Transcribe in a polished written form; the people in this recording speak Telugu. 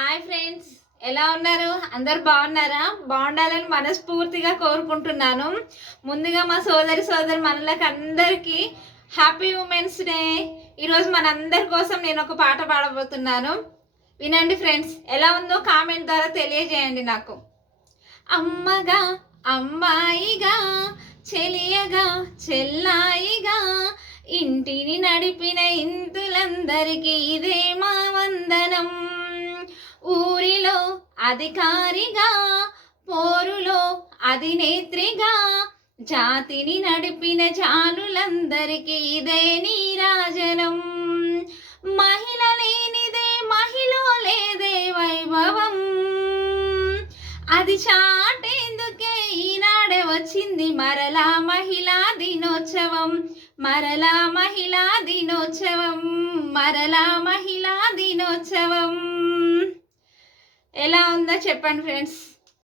హాయ్ ఫ్రెండ్స్, ఎలా ఉన్నారు? అందరు బాగున్నారా? బాగుండాలని మనస్ఫూర్తిగా కోరుకుంటున్నాను. ముందుగా మా సోదరి మనలకు అందరికీ హ్యాపీ ఉమెన్స్ డే. ఈరోజు మనందరి కోసం నేను ఒక పాట పాడబోతున్నాను. వినండి ఫ్రెండ్స్, ఎలా ఉందో కామెంట్ ద్వారా తెలియజేయండి నాకు. అమ్మగా అమ్మాయిగా, చెలియగా చెల్లాయిగా, ఇంటిని నడిపిన ఇంతులందరికీ ఇదే మా వందనం. ఊరిలో అధికారిగా, పోరులో అధినేత్రిగా, జాతిని నడిపిన జానులందరికీ ఇదే నీరాజనం. మహిళ లేనిదే మహిళ లేదే వైభవం, అది చాటేందుకే ఈనాడే వచ్చింది మరలా మహిళా దినోత్సవం. మరలా మహిళా దినోత్సవం, మరలా మహిళా దినోత్సవం. ఎలా ఉందో చెప్పండి ఫ్రెండ్స్.